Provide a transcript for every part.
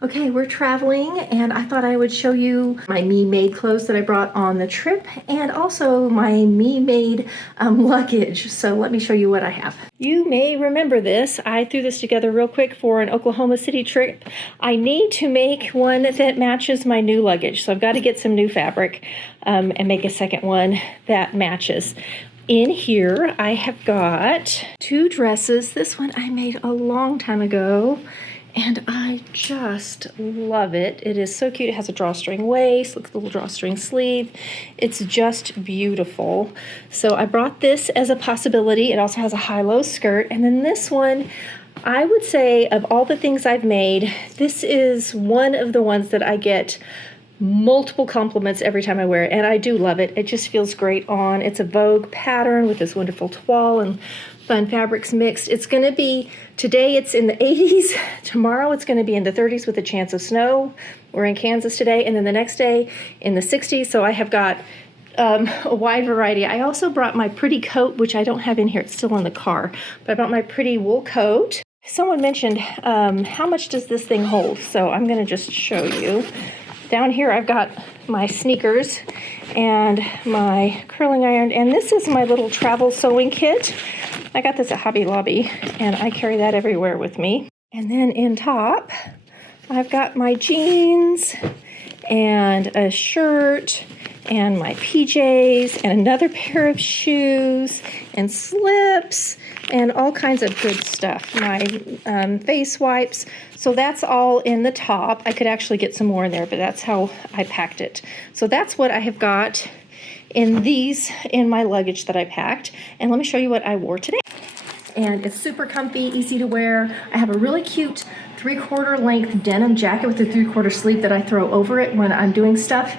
Okay, we're traveling and I thought I would show you my me-made clothes that I brought on the trip and also my me-made luggage. So let me show you what I have. You may remember this. I threw this together real quick for an Oklahoma City trip. I need to make one that matches my new luggage. So I've got to get some new fabric and make a second one that matches. In here, I have got 2 dresses. This one I made a long time ago. And I just love it. It is so cute. It has a drawstring waist, look at the little drawstring sleeve. It's just beautiful. So I brought this as a possibility. It also has a high-low skirt. And then this one, I would say of all the things I've made, this is one of the ones that I get multiple compliments every time I wear it. And I do love it. It just feels great on. It's a Vogue pattern with this wonderful toile and fun fabrics mixed. It's going to be, today it's in the 80s. Tomorrow it's going to be in the 30s with a chance of snow. We're in Kansas today. And then the next day in the 60s. So I have got a wide variety. I also brought my pretty coat, which I don't have in here. It's still in the car. But I brought my pretty wool coat. Someone mentioned how much does this thing hold? So I'm going to just show you. Down here I've got my sneakers and my curling iron, and this is my little travel sewing kit. I got this at Hobby Lobby, and I carry that everywhere with me. And then in top, I've got my jeans and a shirt and my PJs and another pair of shoes and slips and all kinds of good stuff. My face wipes. So that's all in the top. I could actually get some more in there, but that's how I packed it. So that's what I have got in my luggage that I packed. And let me show you what I wore today. And it's super comfy, easy to wear. I have a really cute 3/4 length denim jacket with a 3/4 sleeve that I throw over it when I'm doing stuff.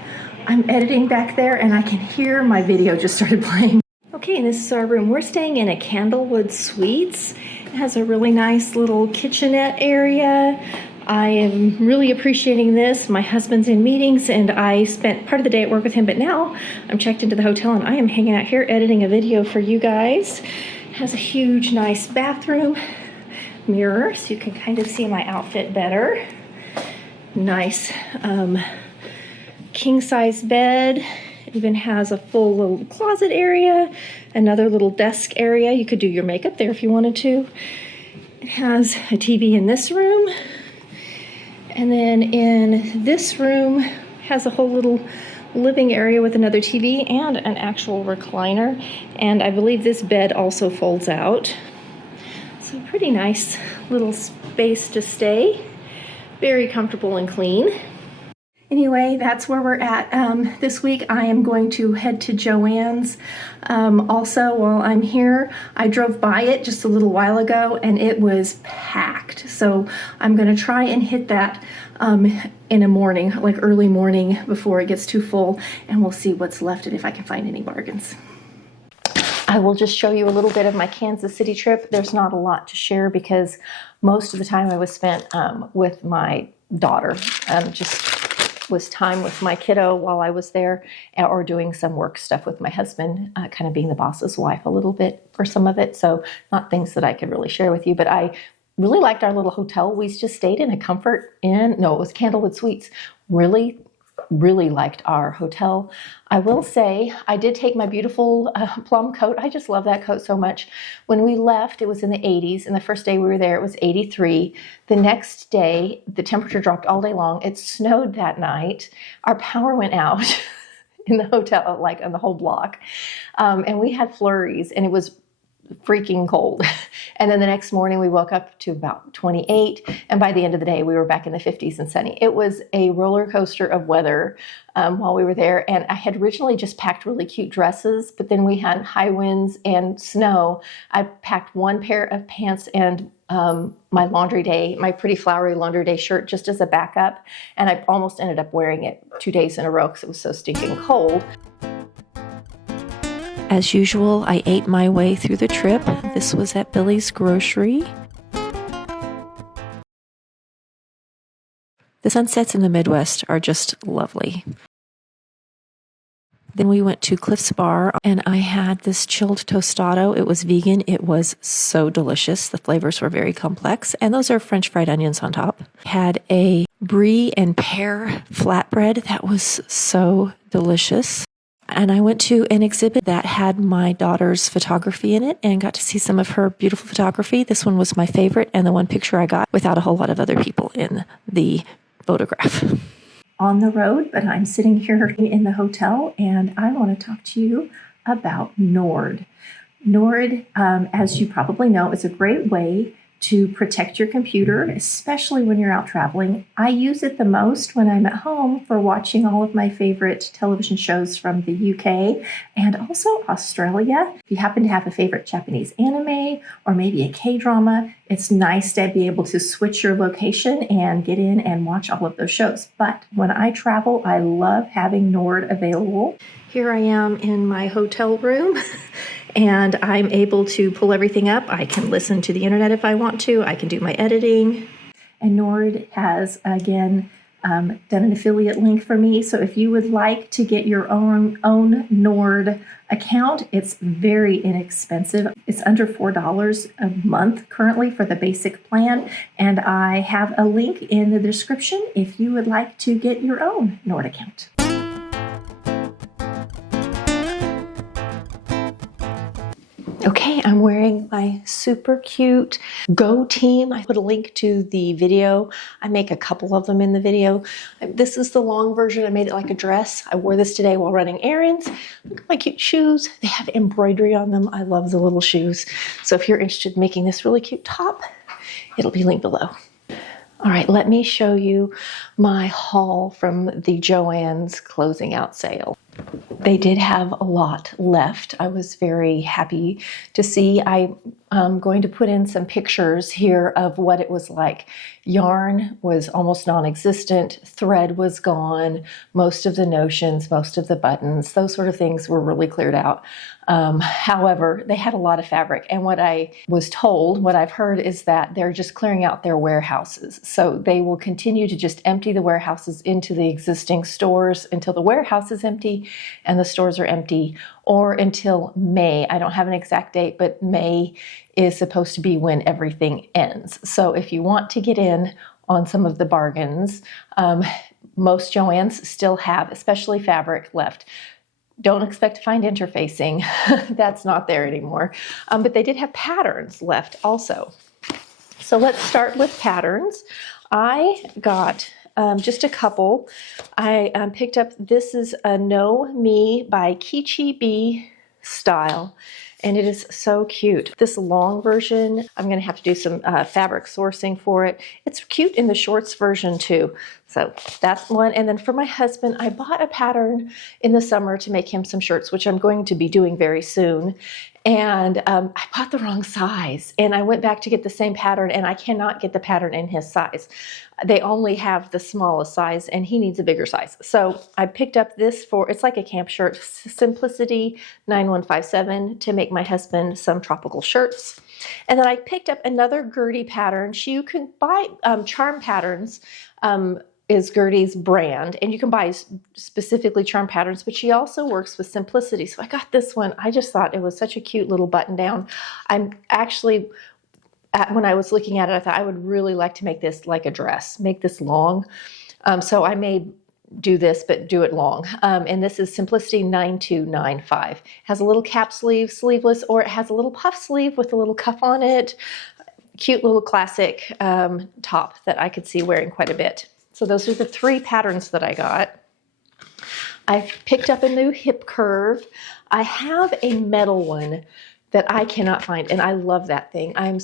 I'm editing back there and I can hear my video just started playing. Okay, and this is our room. We're staying in a Candlewood Suites. It has a really nice little kitchenette area. I am really appreciating this. My husband's in meetings and I spent part of the day at work with him, but now I'm checked into the hotel and I am hanging out here editing a video for you guys. It has a huge, nice bathroom mirror so you can kind of see my outfit better. Nice king-size bed. It even has a full little closet area, another little desk area. You could do your makeup there if you wanted to. It has a TV in this room. And then in this room has a whole little living area with another TV and an actual recliner. And I believe this bed also folds out. So pretty nice little space to stay. Very comfortable and clean. Anyway, that's where we're at this week. I am going to head to JoAnn's. Also, while I'm here, I drove by it just a little while ago and it was packed. So I'm going to try and hit that in the morning, like early morning before it gets too full, and we'll see what's left and if I can find any bargains. I will just show you a little bit of my Kansas City trip. There's not a lot to share because most of the time I was spent with my daughter. Just was time with my kiddo while I was there, or doing some work stuff with my husband, kind of being the boss's wife a little bit for some of it. So not things that I could really share with you, but I really liked our little hotel. We just stayed in a Comfort Inn. No, it was Candlewood Suites. Really liked our hotel. I will say I did take my beautiful plum coat. I just love that coat so much. When we left, it was in the 80s, and the first day we were there, it was 83. The next day, the temperature dropped all day long. It snowed that night. Our power went out in the hotel, like on the whole block, and we had flurries, and it was freaking cold. And then the next morning we woke up to about 28, and by the end of the day we were back in the 50s and sunny. It was a roller coaster of weather while we were there, and I had originally just packed really cute dresses, but then we had high winds and snow. I packed one pair of pants and my laundry day, my pretty flowery laundry day shirt just as a backup, and I almost ended up wearing it 2 days in a row because it was so stinking cold. As usual, I ate my way through the trip. This was at Billy's Grocery. The sunsets in the Midwest are just lovely. Then we went to Cliff's Bar, and I had this chilled tostado. It was vegan. It was so delicious. The flavors were very complex, and those are French fried onions on top. Had a brie and pear flatbread. That was so delicious. And I went to an exhibit that had my daughter's photography in it and got to see some of her beautiful photography. This one was my favorite and the one picture I got without a whole lot of other people in the photograph. On the road, but I'm sitting here in the hotel and I want to talk to you about Nord. Nord, as you probably know, is a great way to protect your computer, especially when you're out traveling. I use it the most when I'm at home for watching all of my favorite television shows from the UK and also Australia. If you happen to have a favorite Japanese anime or maybe a K-drama, it's nice to be able to switch your location and get in and watch all of those shows. But when I travel, I love having Nord available. Here I am in my hotel room. And I'm able to pull everything up. I can listen to the internet if I want to. I can do my editing. And Nord has, again, done an affiliate link for me. So if you would like to get your own Nord account, it's very inexpensive. It's under $4 a month currently for the basic plan. And I have a link in the description if you would like to get your own Nord account. Okay, I'm wearing my super cute Go team. I put a link to the video. I make a couple of them in the video. This is the long version. I made it like a dress. I wore this today while running errands. Look at my cute shoes. They have embroidery on them. I love the little shoes. So if you're interested in making this really cute top, it'll be linked below. All right, let me show you my haul from the JoAnn's closing out sale. They did have a lot left. I was very happy to see. I'm going to put in some pictures here of what it was like. Yarn was almost non-existent. Thread was gone. Most of the notions, most of the buttons, those sort of things were really cleared out. However, they had a lot of fabric. And what I was told, what I've heard is that they're just clearing out their warehouses. So they will continue to just empty the warehouses into the existing stores until the warehouse is empty and the stores are empty, or until May. I don't have an exact date, but May is supposed to be when everything ends. So if you want to get in on some of the bargains, most JoAnn's still have, especially fabric, left. Don't expect to find interfacing. That's not there anymore. But they did have patterns left also. So let's start with patterns. I got just a couple. I picked up, this is a Know Me by Kichi Bee Style. And it is so cute. This long version, I'm going to have to do some fabric sourcing for it. It's cute in the shorts version too. So that's one. And then for my husband, I bought a pattern in the summer to make him some shirts, which I'm going to be doing very soon. And I bought the wrong size. And I went back to get the same pattern, and I cannot get the pattern in his size. They only have the smallest size, and he needs a bigger size. So I picked up this for, it's like a camp shirt, Simplicity 9157, to make my husband some tropical shirts. And then I picked up another Gertie pattern. You can buy Charm Patterns, is Gertie's brand, and you can buy specifically charm patterns, but she also works with Simplicity. So I got this one. I just thought it was such a cute little button down. I'm actually, when I was looking at it, I thought I would really like to make this like a dress, make this long. So I may do this, but do it long. And this is Simplicity 9295. It has a little cap sleeve, sleeveless, or it has a little puff sleeve with a little cuff on it. Cute little classic top that I could see wearing quite a bit. So those are the three patterns that I got. I picked up a new hip curve. I have a metal one that I cannot find, and I love that thing. I'm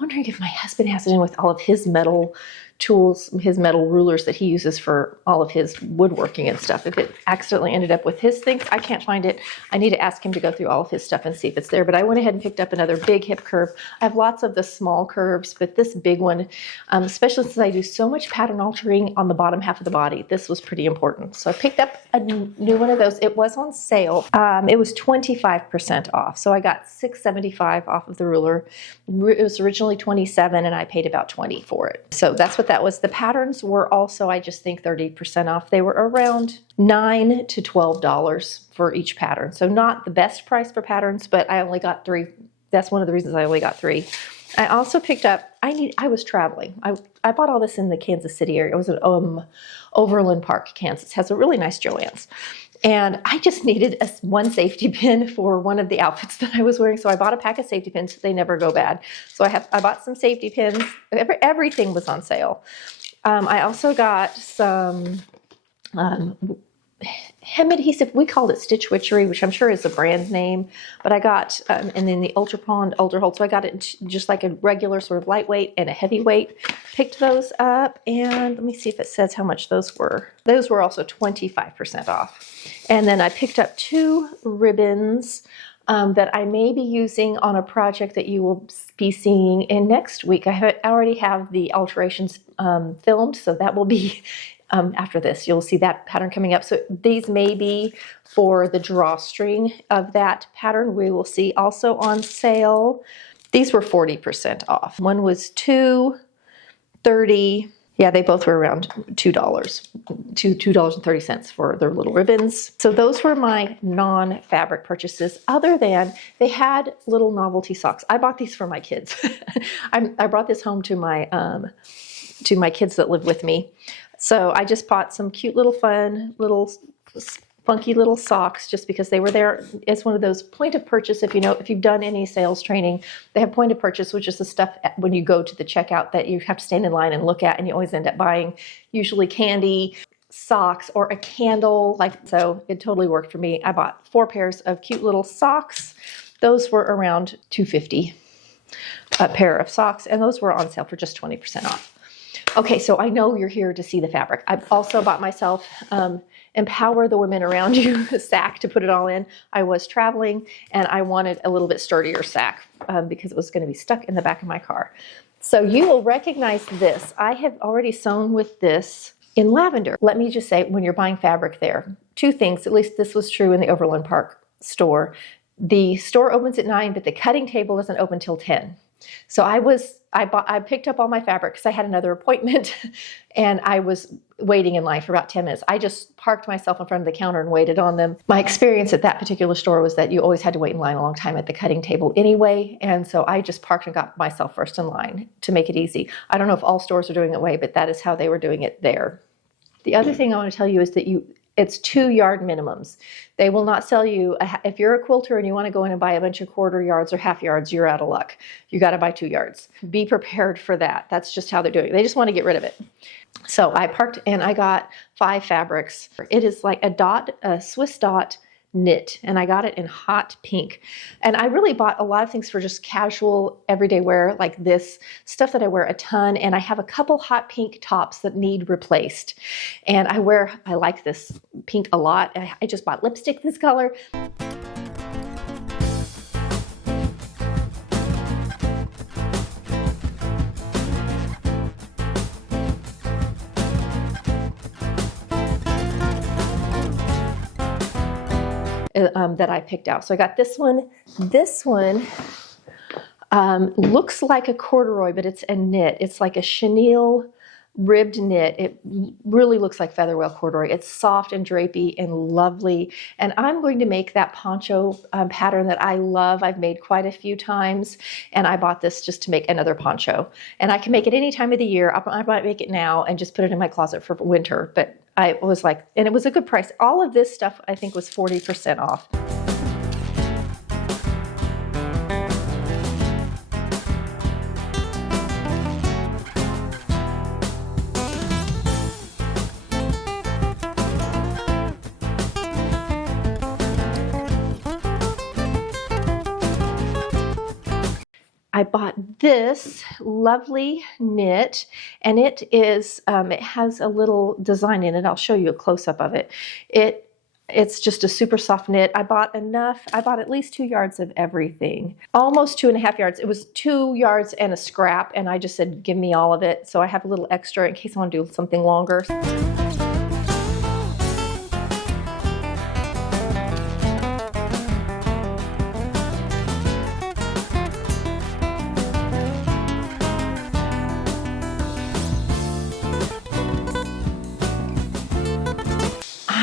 wondering if my husband has it in with all of his metal tools, his metal rulers that he uses for all of his woodworking and stuff. If it accidentally ended up with his things, I can't find it. I need to ask him to go through all of his stuff and see if it's there. But I went ahead and picked up another big hip curve. I have lots of the small curves, but this big one, especially since I do so much pattern altering on the bottom half of the body, this was pretty important. So I picked up a new one of those. It was on sale. It was 25% off. So I got $6.75 off of the ruler. It was originally $27, and I paid about $20 for it. So that's what that was. The patterns were also, I just think, 30% off. They were around $9 to $12 for each pattern. So not the best price for patterns, but I only got 3. That's one of the reasons I only got 3. I also picked up, I was traveling. I bought all this in the Kansas City area. It was at Overland Park, Kansas. It has a really nice JoAnn's. And I just needed one safety pin for one of the outfits that I was wearing. So I bought a pack of safety pins. They never go bad. So I bought some safety pins. Everything was on sale. I also got some hem adhesive. We called it Stitch Witchery, which I'm sure is a brand name, but I got, and then the Ultra Pond Ultra Hold. So I got it just like a regular sort of lightweight and a heavyweight. Picked those up, and let me see if it says how much those were. Those were also 25% off. And then I picked up 2 ribbons that I may be using on a project that you will be seeing in next week. I already have the alterations filmed, so that will be after this. You'll see that pattern coming up. So these may be for the drawstring of that pattern. We will see also on sale. These were 40% off. One was $2.30. Yeah, they both were around $2, $2.30 for their little ribbons. So those were my non-fabric purchases, other than they had little novelty socks. I bought these for my kids. I brought this home to my kids that live with me. So I just bought some cute little fun, little funky little socks just because they were there. It's one of those point of purchase. If you've done any sales training, they have point of purchase, which is the stuff when you go to the checkout that you have to stand in line and look at, and you always end up buying usually candy, socks, or a candle. So it totally worked for me. I bought 4 pairs of cute little socks. Those were around $2.50 a pair of socks, and those were on sale for just 20% off. Okay, so I know you're here to see the fabric. I've also bought myself Empower the Women Around You sack to put it all in. I was traveling and I wanted a little bit sturdier sack because it was going to be stuck in the back of my car. So you will recognize this. I have already sewn with this in lavender. Let me just say, when you're buying fabric there, 2 things, at least this was true in the Overland Park store. The store opens at 9, but the cutting table doesn't open till 10. So I picked up all my fabric because I had another appointment and I was waiting in line for about 10 minutes. I just parked myself in front of the counter and waited on them. My experience at that particular store was that you always had to wait in line a long time at the cutting table anyway. And so I just parked and got myself first in line to make it easy. I don't know if all stores are doing it that way, but that is how they were doing it there. The other thing I want to tell you is that it's 2 yard minimums. They will not sell you, if you're a quilter and you want to go in and buy a bunch of quarter yards or half yards, you're out of luck. You got to buy 2 yards. Be prepared for that. That's just how they're doing it. They just want to get rid of it. So I parked and I got 5 fabrics. It is like a Swiss dot knit, and I got it in hot pink. And I really bought a lot of things for just casual everyday wear, like this stuff that I wear a ton. And I have a couple hot pink tops that need replaced. And I like this pink a lot. I just bought lipstick this color. That I picked out. So I got this one. This one looks like a corduroy, but it's a knit. It's like a chenille ribbed knit. It really looks like featherwell corduroy. It's soft and drapey and lovely. And I'm going to make that poncho pattern that I love. I've made quite a few times, and I bought this just to make another poncho. And I can make it any time of the year. I might make it now and just put it in my closet for winter, but I was like, and it was a good price. All of this stuff I think was 40% off. I bought this lovely knit, and it has a little design in it. I'll show you a close-up of it. It's just a super soft knit. I bought at least 2 yards of everything. Almost 2.5 yards. It was 2 yards and a scrap, and I just said, give me all of it. So I have a little extra in case I want to do something longer.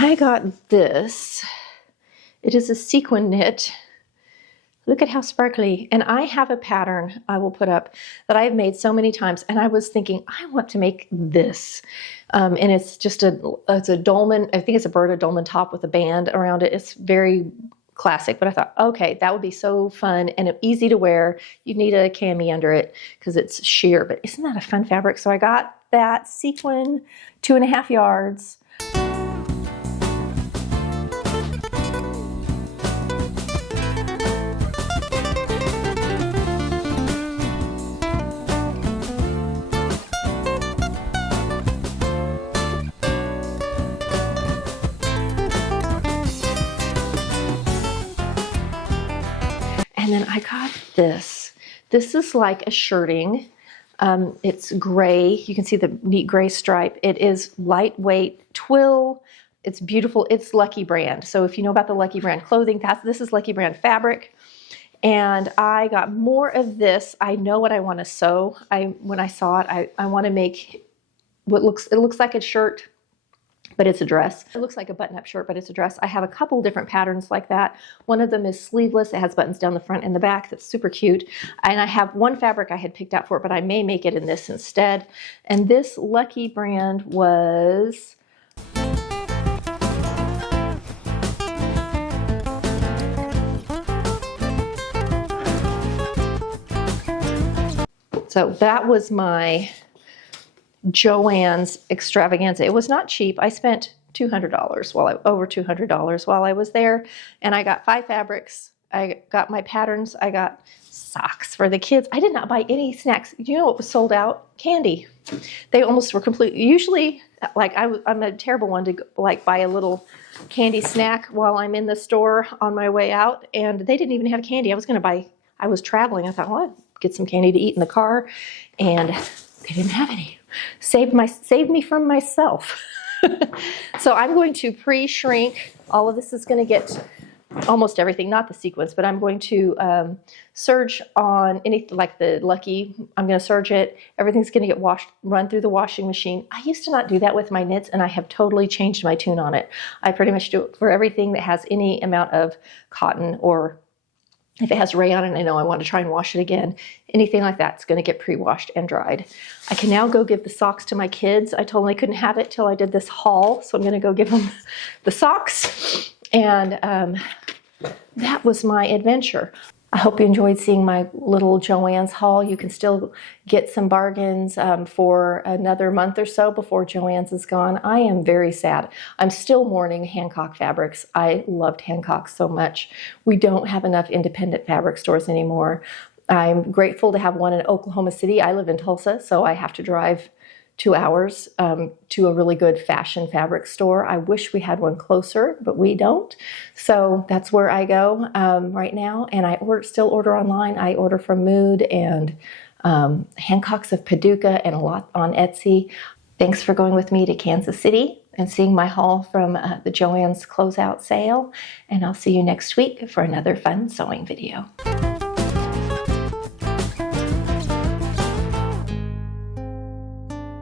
I got this. It is a sequin knit. Look at how sparkly. And I have a pattern I will put up that I have made so many times. And I was thinking, I want to make this. And it's just it's a dolman. I think it's a Berta dolman top with a band around it. It's very classic, but I thought, okay, that would be so fun and easy to wear. You need a cami under it because it's sheer, but isn't that a fun fabric? So I got that sequin, 2.5 yards. And then I got this. This is like a shirting. It's gray. You can see the neat gray stripe. It is lightweight twill. It's beautiful. It's Lucky Brand. So if you know about the Lucky Brand clothing, this is Lucky Brand fabric. And I got more of this. I know what I want to sew. When I saw it, I want to make it looks like a shirt, but it's a dress. It looks like a button-up shirt, but it's a dress. I have a couple different patterns like that. One of them is sleeveless. It has buttons down the front and the back. That's super cute. And I have one fabric I had picked out for it, but I may make it in this instead. And this Lucky Brand was... So that was my JoAnn's extravaganza. It was not cheap. I spent $200 over $200 while I was there, and I got 5 fabrics. I got my patterns. I got socks for the kids. I did not buy any snacks. You know what was sold out? Candy. They almost were completely. Usually, like I'm a terrible one to like buy a little candy snack while I'm in the store on my way out, and they didn't even have candy. I was traveling. I thought, well, I'd get some candy to eat in the car, and they didn't have any. Saved me from myself. So I'm going to pre-shrink. All of this is going to get almost everything, not the sequins, but I'm going to serge on anything like the Lucky. I'm going to serge it. Everything's going to get run through the washing machine. I used to not do that with my knits, and I have totally changed my tune on it. I pretty much do it for everything that has any amount of cotton, or if it has rayon and I know I want to try and wash it again, anything like that, it's going to get pre-washed and dried. I can now go give the socks to my kids. I told them I couldn't have it till I did this haul, so I'm going to go give them the socks. And that was my adventure. I hope you enjoyed seeing my little JoAnn's haul. You can still get some bargains for another month or so before JoAnn's is gone. I am very sad. I'm still mourning Hancock Fabrics. I loved Hancock so much. We don't have enough independent fabric stores anymore. I'm grateful to have one in Oklahoma City. I live in Tulsa, so I have to drive 2 hours to a really good fashion fabric store. I wish we had one closer, but we don't. So that's where I go right now. And I still order online. I order from Mood and Hancock's of Paducah and a lot on Etsy. Thanks for going with me to Kansas City and seeing my haul from the JoAnn's closeout sale. And I'll see you next week for another fun sewing video.